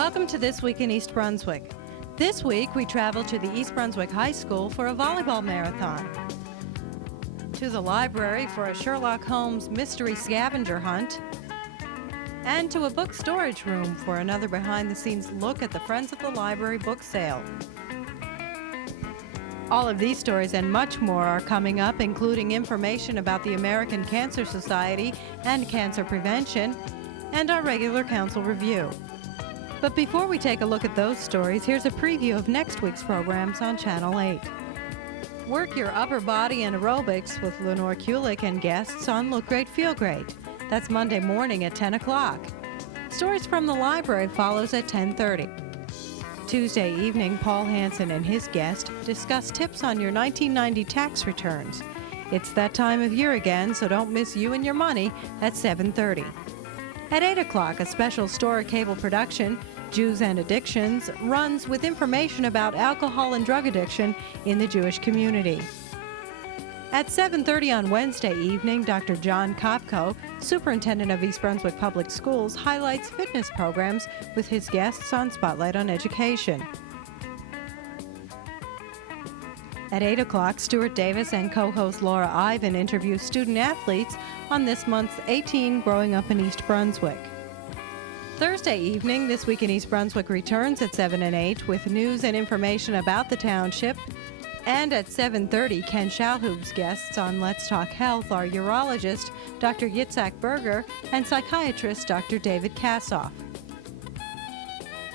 Welcome to This Week in East Brunswick. This week we travel to the East Brunswick High School for a volleyball marathon, to the library for a Sherlock Holmes mystery scavenger hunt, and to a book storage room for another behind-the-scenes look at the Friends of the Library book sale. All of these stories and much more are coming up, including information about the American Cancer Society and cancer prevention, and our regular council review. But before we take a look at those stories, here's a preview of next week's programs on Channel 8. Work your upper body and aerobics with Lenore Kulik and guests on Look Great, Feel Great. That's Monday morning at 10 o'clock. Stories from the library follows at 10:30. Tuesday evening, Paul Hansen and his guest discuss tips on your 1990 tax returns. It's that time of year again, so don't miss You and Your Money at 7:30. At 8 o'clock, a special Stora Cable production, Jews and Addictions, runs with information about alcohol and drug addiction in the Jewish community. At 7:30 on Wednesday evening, Dr. John Kopko, Superintendent of East Brunswick Public Schools, highlights fitness programs with his guests on Spotlight on Education. At 8 o'clock, Stuart Davis and co-host Laura Ivan interview student athletes on this month's 18 Growing Up in East Brunswick. Thursday evening, This Week in East Brunswick returns at 7 and 8 with news and information about the township. And at 7:30, Ken Shalhoub's guests on Let's Talk Health are urologist Dr. Yitzhak Berger and psychiatrist Dr. David Kassoff.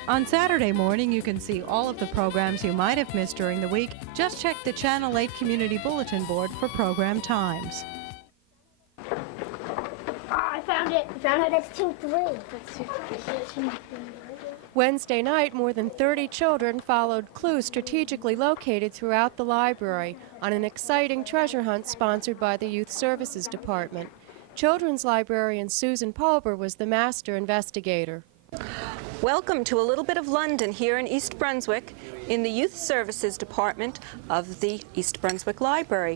On Saturday morning, you can see all of the programs you might have missed during the week. Just check the Channel 8 Community Bulletin Board for program times. I found it. That's team 3. Wednesday night, more than 30 children followed clues strategically located throughout the library on an exciting treasure hunt sponsored by the Youth Services Department. Children's librarian Susan Pulber was the master investigator. Welcome to a little bit of London here in East Brunswick in the Youth Services Department of the East Brunswick Library.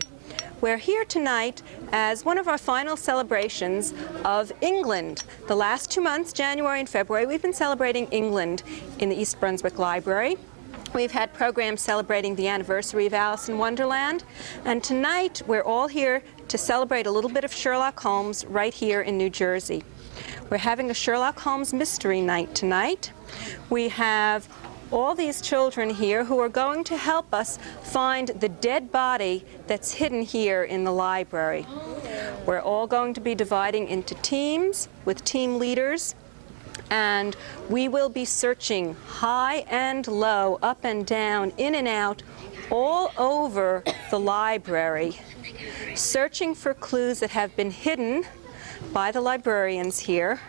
We're here tonight as one of our final celebrations of England. The last 2 months, January and February, we've been celebrating England in the East Brunswick Library. We've had programs celebrating the anniversary of Alice in Wonderland, and tonight we're all here to celebrate a little bit of Sherlock Holmes right here in New Jersey. We're having a Sherlock Holmes mystery night tonight. We have all these children here who are going to help us find the dead body that's hidden here in the library. We're all going to be dividing into teams with team leaders, and we will be searching high and low, up and down, in and out, all over the library, searching for clues that have been hidden by the librarians here,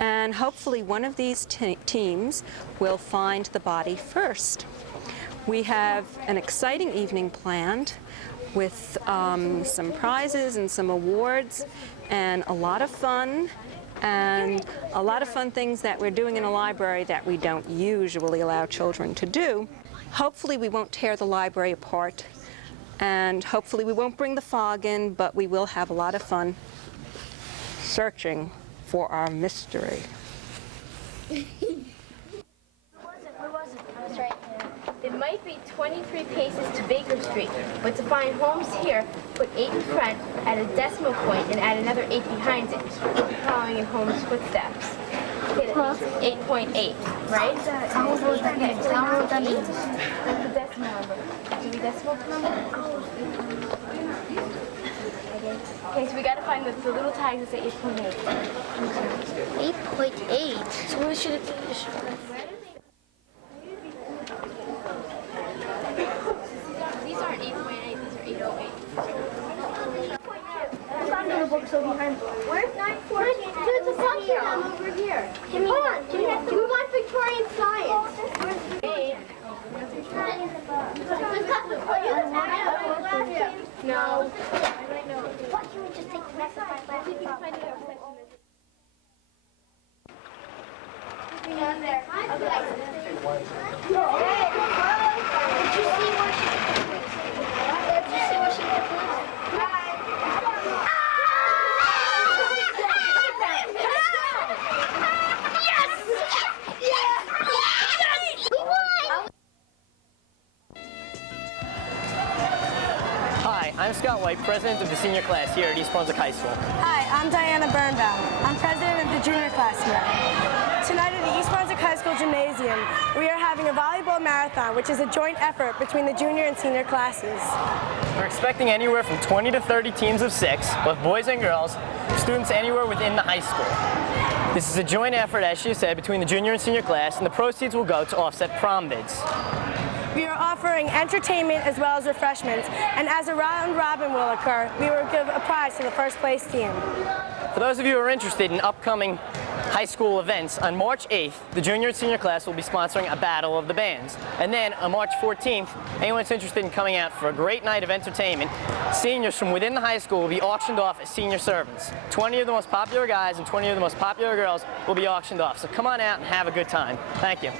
and hopefully one of these teams will find the body first. We have an exciting evening planned with some prizes and some awards and a lot of fun, and a lot of fun things that we're doing in a library that we don't usually allow children to do. Hopefully we won't tear the library apart, and hopefully we won't bring the fog in, but we will have a lot of fun searching for our mystery. Where was it? I was right here. It might be 23 paces to Baker Street, but to find Holmes here, put 8 in front, add a decimal point, and add another 8 behind it, following in Holmes' footsteps. Okay, that means 8.8, right? Okay, so you know what that means? That's the decimal number. Do we decimal number? Okay, so we gotta find the little tags that say 8.8. 8.8. So what should it be? These aren't 8.8, these are 8.08. I found the books over behind. Where's 914? There's a section over here. Hold on. We want Victorian science. No. What should we just take the next one? There. Did you see what she Yes! Yes! invite President of the senior class here at East Brunswick High School. Hi, I'm Diana Birnbaum. I'm President of the junior class here. Tonight at the East Brunswick High School Gymnasium, we are having a volleyball marathon, which is a joint effort between the junior and senior classes. We're expecting anywhere from 20 to 30 teams of 6, both boys and girls, students anywhere within the high school. This is a joint effort, as she said, between the junior and senior class, and the proceeds will go to offset prom bids. We are offering entertainment as well as refreshments, and as a round robin will occur, we will give a prize to the first place team. For those of you who are interested in upcoming high school events, on March 8th, the junior and senior class will be sponsoring a battle of the bands. And then on March 14th, anyone that's interested in coming out for a great night of entertainment, seniors from within the high school will be auctioned off as senior servants. 20 of the most popular guys and 20 of the most popular girls will be auctioned off. So come on out and have a good time. Thank you.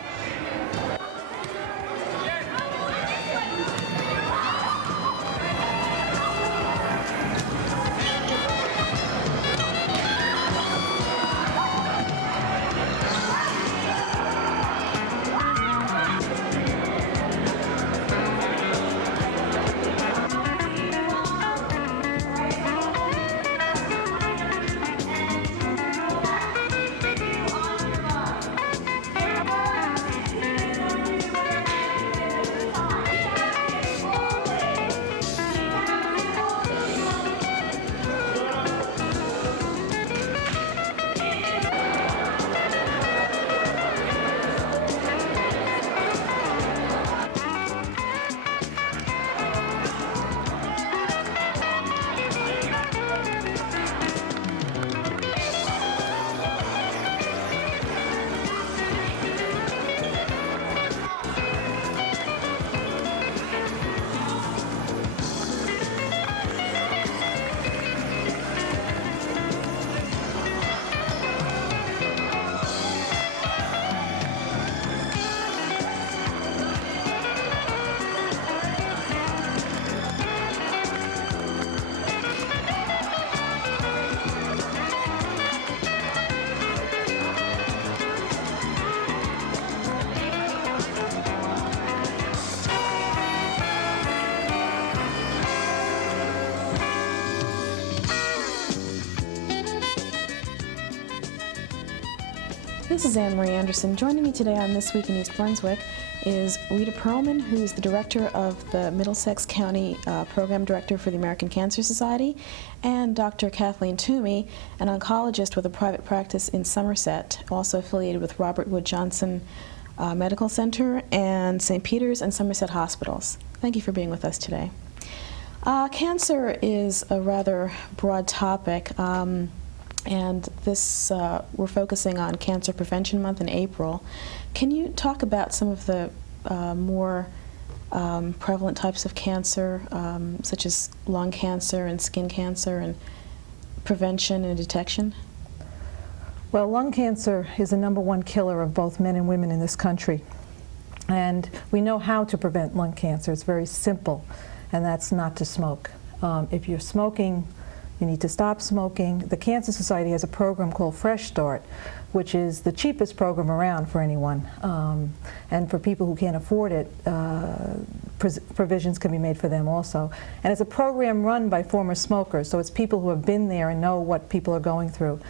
This is Anne Marie Anderson. Joining me today on This Week in East Brunswick is Rita Perlman, who's the director of the Middlesex County Program Director for the American Cancer Society, and Dr. Kathleen Toomey, an oncologist with a private practice in Somerset, also affiliated with Robert Wood Johnson Medical Center and St. Peter's and Somerset Hospitals. Thank you for being with us today. Cancer is a rather broad topic. And this, we're focusing on Cancer Prevention Month in April. Can you talk about some of the more prevalent types of cancer, such as lung cancer and skin cancer, and prevention and detection? Well, lung cancer is the #1 killer of both men and women in this country. And we know how to prevent lung cancer. It's very simple, and that's not to smoke. If you're smoking, you need to stop smoking. The Cancer Society has a program called Fresh Start, which is the cheapest program around for anyone. And for people who can't afford it, provisions can be made for them also. And it's a program run by former smokers, so it's people who have been there and know what people are going through.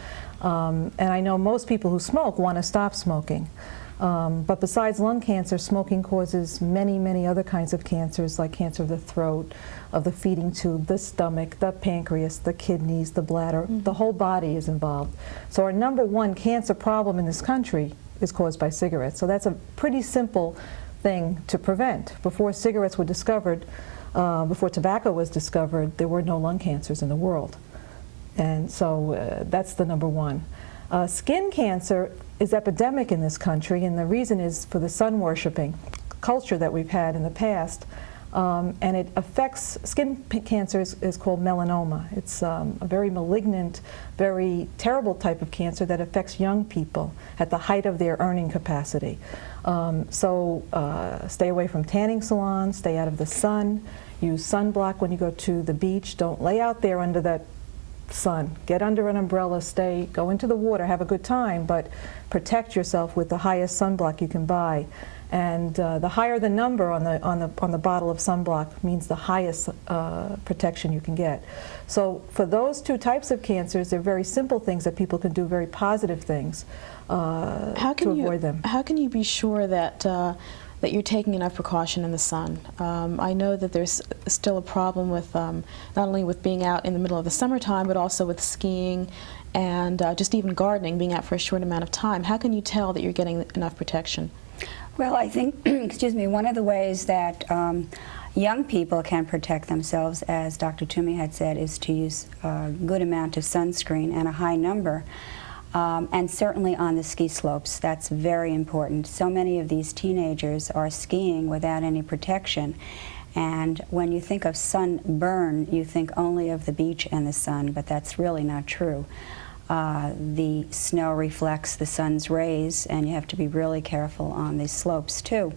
And I know most people who smoke want to stop smoking. But besides lung cancer, smoking causes many, many other kinds of cancers, like cancer of the throat, of the feeding tube, the stomach, the pancreas, the kidneys, the bladder. The whole body is involved. So our #1 cancer problem in this country is caused by cigarettes. So that's a pretty simple thing to prevent. Before cigarettes were discovered, before tobacco was discovered, there were no lung cancers in the world. And so that's the #1. Skin cancer is epidemic in this country, and the reason is for the sun-worshipping culture that we've had in the past. And it affects, skin cancer is called melanoma. It's a very malignant, very terrible type of cancer that affects young people at the height of their earning capacity. So stay away from tanning salons, stay out of the sun, use sunblock when you go to the beach. Don't lay out there under that sun. Get under an umbrella, go into the water, have a good time, but protect yourself with the highest sunblock you can buy. And the higher the number on the bottle of sunblock means the highest protection you can get. So for those two types of cancers, they're very simple things that people can do, very positive things to avoid them. How can you be sure that that you're taking enough precaution in the sun? I know that there's still a problem with not only with being out in the middle of the summertime, but also with skiing and just even gardening, being out for a short amount of time. How can you tell that you're getting enough protection? Well, I think, excuse me, one of the ways that young people can protect themselves, as Dr. Toomey had said, is to use a good amount of sunscreen and a high number. And certainly on the ski slopes, that's very important. So many of these teenagers are skiing without any protection. And when you think of sunburn, you think only of the beach and the sun, but that's really not true. The snow reflects the sun's rays, and you have to be really careful on these slopes too.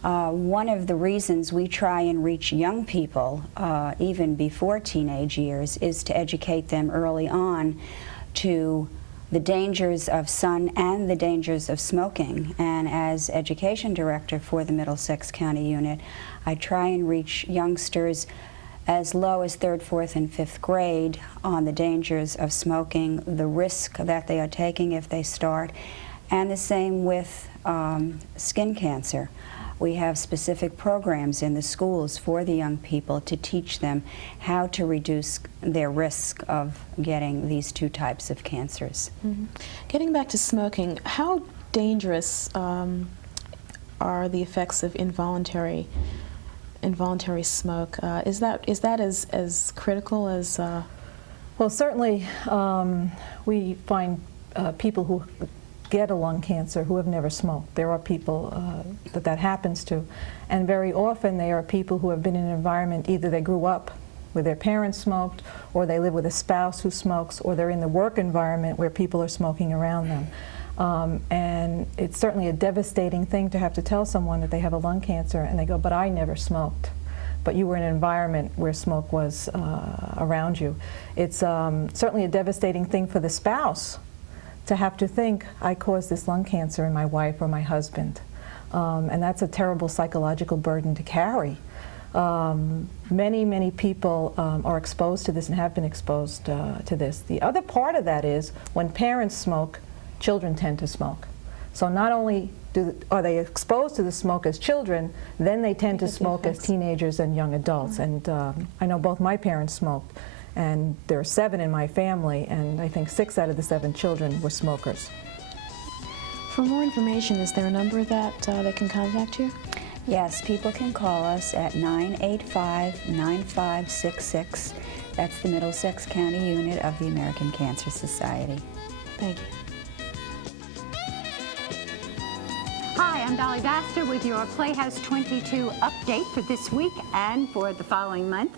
One of the reasons we try and reach young people, even before teenage years, is to educate them early on to the dangers of sun and the dangers of smoking. And as education director for the Middlesex County unit, I try and reach youngsters as low as 3rd, 4th, and 5th grade on the dangers of smoking, the risk that they are taking if they start, and the same with skin cancer. We have specific programs in the schools for the young people to teach them how to reduce their risk of getting these two types of cancers. Mm-hmm. Getting back to smoking, how dangerous are the effects of involuntary smoke? Is that as critical as? Well, certainly we find people who get a lung cancer who have never smoked. There are people that happens to, and very often they are people who have been in an environment, either they grew up where their parents smoked, or they live with a spouse who smokes, or they're in the work environment where people are smoking around them. And it's certainly a devastating thing to have to tell someone that they have a lung cancer, and they go, but I never smoked. But you were in an environment where smoke was around you. It's certainly a devastating thing for the spouse to have to think, I caused this lung cancer in my wife or my husband. And that's a terrible psychological burden to carry. Many people are exposed to this and have been exposed to this. The other part of that is when parents smoke, children tend to smoke. So not only are they exposed to the smoke as children, then they tend to smoke as teenagers and young adults. And I know both my parents smoked, and there are 7 in my family, and I think 6 out of the 7 children were smokers. For more information, is there a number that they can contact you? Yes, people can call us at 985-9566. That's the Middlesex County unit of the American Cancer Society. Thank you. Hi, I'm Dolly Baxter with your Playhouse 22 update for this week and for the following month.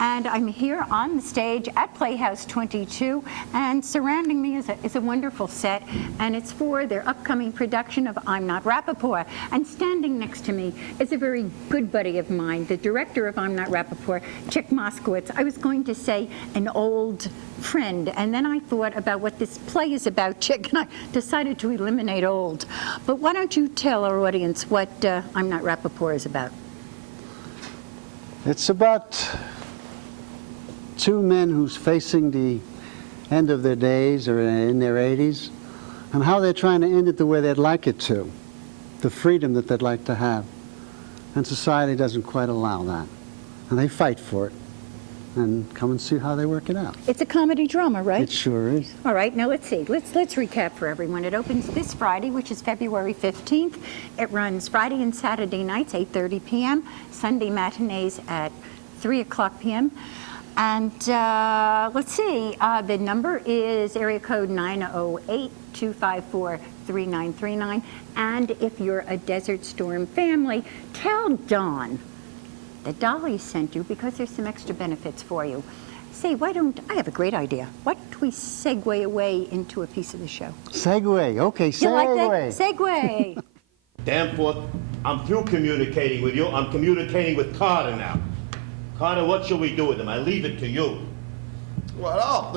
And I'm here on the stage at Playhouse 22, and surrounding me is a wonderful set, and it's for their upcoming production of I'm Not Rappaport. And standing next to me is a very good buddy of mine, the director of I'm Not Rappaport, Chick Moskowitz. I was going to say an old friend, and then I thought about what this play is about, Chick, and I decided to eliminate old. But why don't you tell our audience what I'm Not Rappaport is about? It's about 2 men who's facing the end of their days or in their 80s, and how they're trying to end it the way they'd like it to, the freedom that they'd like to have. And society doesn't quite allow that. And they fight for it. And come and see how they work it out. It's a comedy drama, right? It sure is. All right, now let's see. Let's recap for everyone. It opens this Friday, which is February 15th. It runs Friday and Saturday nights, 8:30 p.m., Sunday matinees at 3 o'clock p.m. And let's see, the number is area code 908-254-3939. And if you're a Desert Storm family, tell Dawn that Dolly sent you because there's some extra benefits for you. Say, I have a great idea. Why don't we segue away into a piece of the show? Segue, okay, segue. You like that? Segue. Danforth, I'm through communicating with you. I'm communicating with Carter now. Carter, what shall we do with him? I leave it to you. Well,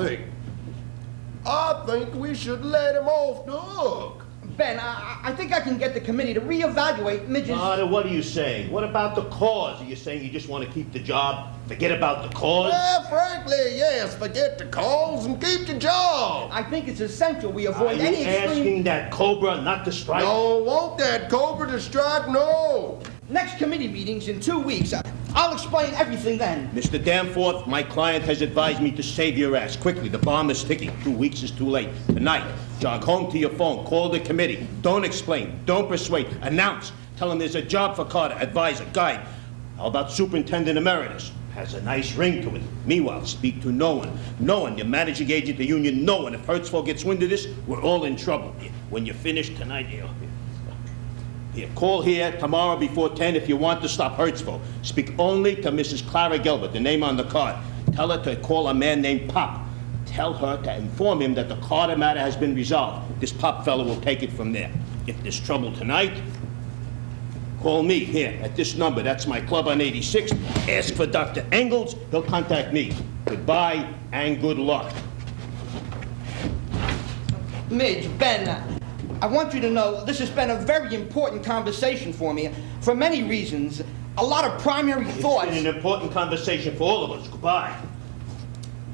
I think we should let him off the hook. Ben, I think I can get the committee to reevaluate Midge's... Carter, what are you saying? What about the cause? Are you saying you just want to keep the job? Forget about the cause? Well, frankly, yes. Forget the cause and keep the job. I think it's essential we avoid any extreme... Are you asking that Cobra not to strike? No, won't that Cobra to strike? No. Next committee meeting's in 2 weeks. I'll explain everything then. Mr. Danforth, my client has advised me to save your ass. Quickly, the bomb is ticking. 2 weeks is too late. Tonight, jog home to your phone. Call the committee. Don't explain. Don't persuade. Announce. Tell them there's a job for Carter. Advisor, guide. How about Superintendent Emeritus? Has a nice ring to it. Meanwhile, speak to no one. No one. Your managing agent, the union, no one. If Hertzfeld gets wind of this, we're all in trouble. When you finish tonight, here, call here tomorrow before 10 if you want to stop Hertzfeld. Speak only to Mrs. Clara Gilbert, the name on the card. Tell her to call a man named Pop. Tell her to inform him that the Carter matter has been resolved. This Pop fellow will take it from there. If there's trouble tonight, call me here at this number. That's my club on 86th. Ask for Dr. Engels. He'll contact me. Goodbye and good luck. Midge, Ben, I want you to know this has been a very important conversation for me for many reasons. A lot of primary thoughts. It's been an important conversation for all of us. Goodbye.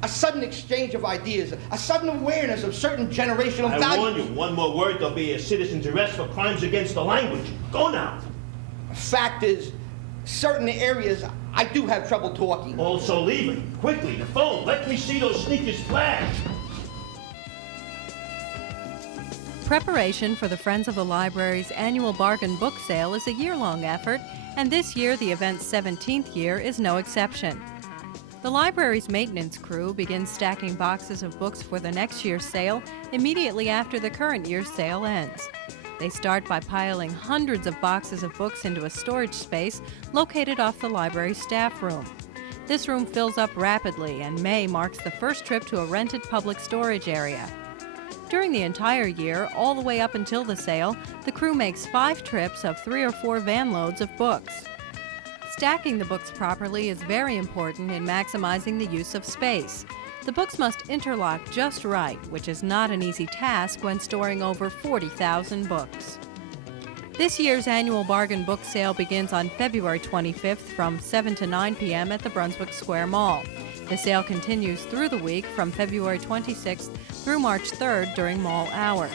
A sudden exchange of ideas, a sudden awareness of certain generational values. I warn you, one more word, there'll be a citizen's arrest for crimes against the language. Go now. Fact is, certain areas I do have trouble talking. Also leaving. Quickly, the phone. Let me see those sneakers flash. Preparation for the Friends of the Library's annual bargain book sale is a year-long effort, and this year, the event's 17th year, is no exception. The library's maintenance crew begins stacking boxes of books for the next year's sale immediately after the current year's sale ends. They start by piling hundreds of boxes of books into a storage space located off the library's staff room. This room fills up rapidly, and May marks the first trip to a rented public storage area. During the entire year, all the way up until the sale, the crew makes 5 trips of 3 or 4 van loads of books. Stacking the books properly is very important in maximizing the use of space. The books must interlock just right, which is not an easy task when storing over 40,000 books. This year's annual bargain book sale begins on February 25th from 7 to 9 p.m. at the Brunswick Square Mall. The sale continues through the week from February 26th through March 3rd during mall hours.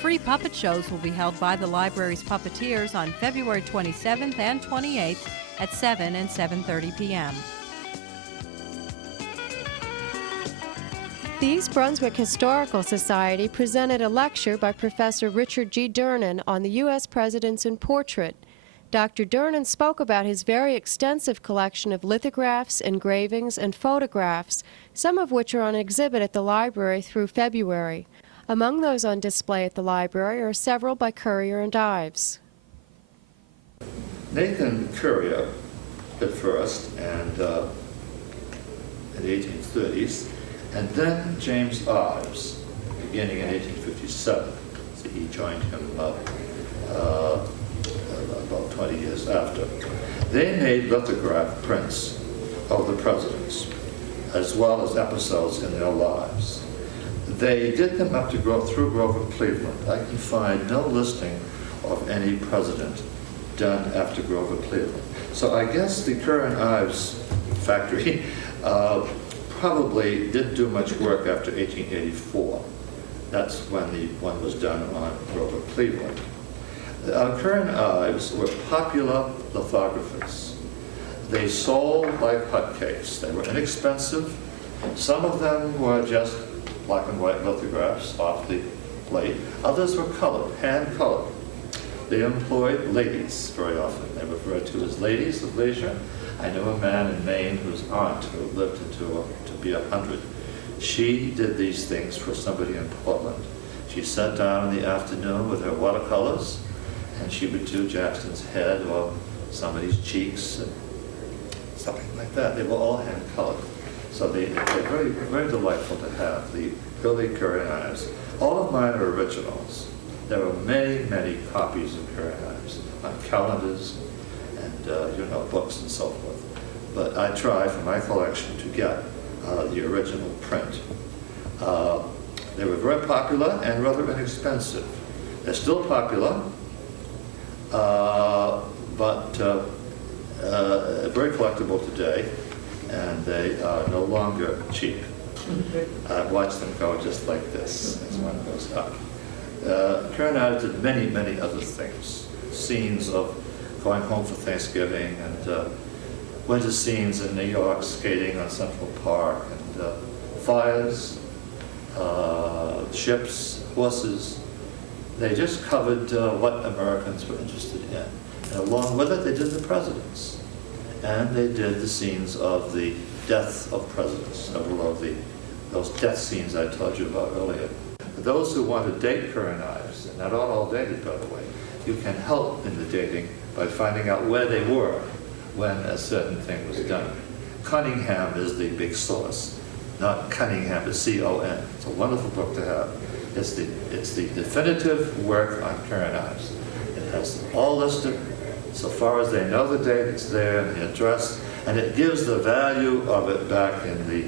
Free puppet shows will be held by the library's puppeteers on February 27th and 28th at 7 and 7:30 p.m. The East Brunswick Historical Society presented a lecture by Professor Richard G. Durnin on the U.S. Presidents in Portrait. Dr. Durnin spoke about his very extensive collection of lithographs, engravings, and photographs, some of which are on exhibit at the library through February. Among those on display at the library are several by Currier and Ives. Nathan Currier at first, and in the 1830s, and then James Ives, beginning in 1857. So he joined him about 20 years after. They made lithograph prints of the presidents, as well as episodes in their lives. They did them up to through Grover Cleveland. I can find no listing of any president done after Grover Cleveland. So I guess the Currier and Ives factory probably didn't do much work after 1884. That's when the one was done on Grover Cleveland. Currier and Ives were popular lithographers. They sold like hotcakes. They were inexpensive. Some of them were just black and white lithographs off the plate. Others were colored, hand-colored. They employed ladies very often. They were referred to as ladies of leisure. I know a man in Maine whose aunt, who lived to be 100, she did these things for somebody in Portland. She sat down in the afternoon with her watercolors, and she would do Jackson's head or somebody's cheeks, and something like that. They were all hand-colored. So they're very, very delightful to have, the early Currier and Ives. All of mine are originals. There are many, many copies of Currier and Ives on calendars and books and so forth. But I try for my collection to get the original print. They were very popular and rather inexpensive. They're still popular, but very collectible today, and they are no longer cheap. I've watched them go just like this as one goes up. Karen Ives did many, many other things. Scenes of going home for Thanksgiving, and winter scenes in New York, skating on Central Park, and fires, ships, horses. They just covered what Americans were interested in. And along with it, they did the presidents. And they did the scenes of the death of presidents, several of those death scenes I told you about earlier. For those who want to date Karen Ives, and not all dated, by the way, you can help in the dating by finding out where they were when a certain thing was done. Cunningham is the big source, not Cunningham, it's C-O-N. It's a wonderful book to have. It's the definitive work on Karen Ives. It has all listed. So far as they know the date, it's there, and the address, and it gives the value of it back in the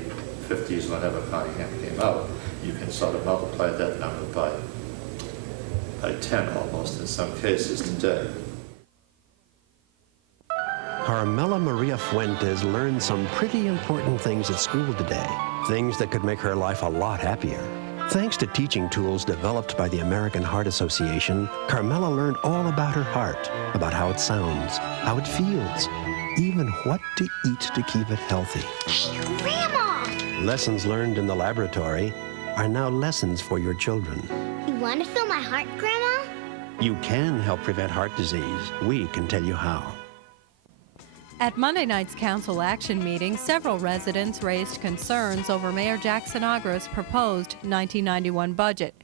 50s, whenever Cunningham came out. You can sort of multiply that number by 10 almost in some cases today. Carmela Maria Fuentes learned some pretty important things at school today, things that could make her life a lot happier. Thanks to teaching tools developed by the American Heart Association, Carmela learned all about her heart, about how it sounds, how it feels, even what to eat to keep it healthy. Hey, Grandma! Lessons learned in the laboratory are now lessons for your children. You want to feel my heart, Grandma? You can help prevent heart disease. We can tell you how. At Monday night's council action meeting, several residents raised concerns over Mayor Jack Sinagra's proposed 1991 budget.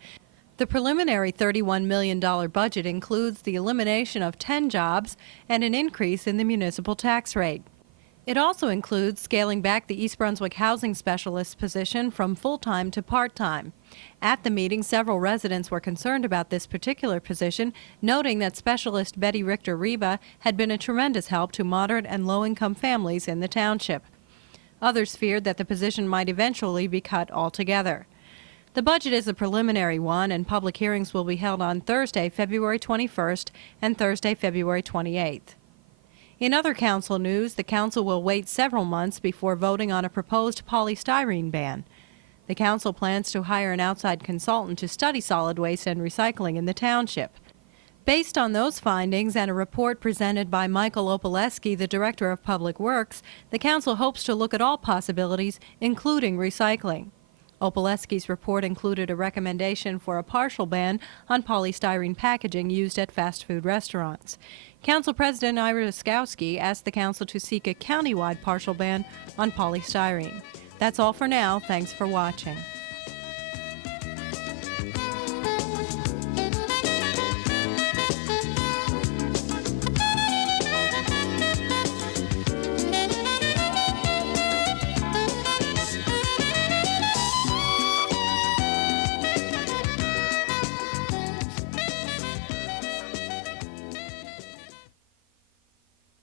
The preliminary $31 million budget includes the elimination of 10 jobs and an increase in the municipal tax rate. It also includes scaling back the East Brunswick housing specialist position from full-time to part-time. At the meeting, several residents were concerned about this particular position, noting that specialist Betty Richter-Reba had been a tremendous help to moderate and low-income families in the township. Others feared that the position might eventually be cut altogether. The budget is a preliminary one, and public hearings will be held on Thursday, February 21st and Thursday, February 28th. In other council news, the council will wait several months before voting on a proposed polystyrene ban. The council plans to hire an outside consultant to study solid waste and recycling in the township. Based on those findings and a report presented by Michael Opaleski, the Director of Public Works, the council hopes to look at all possibilities, including recycling. Opaleski's report included a recommendation for a partial ban on polystyrene packaging used at fast food restaurants. Council President Ira Oskowski asked the council to seek a countywide partial ban on polystyrene. That's all for now. Thanks for watching.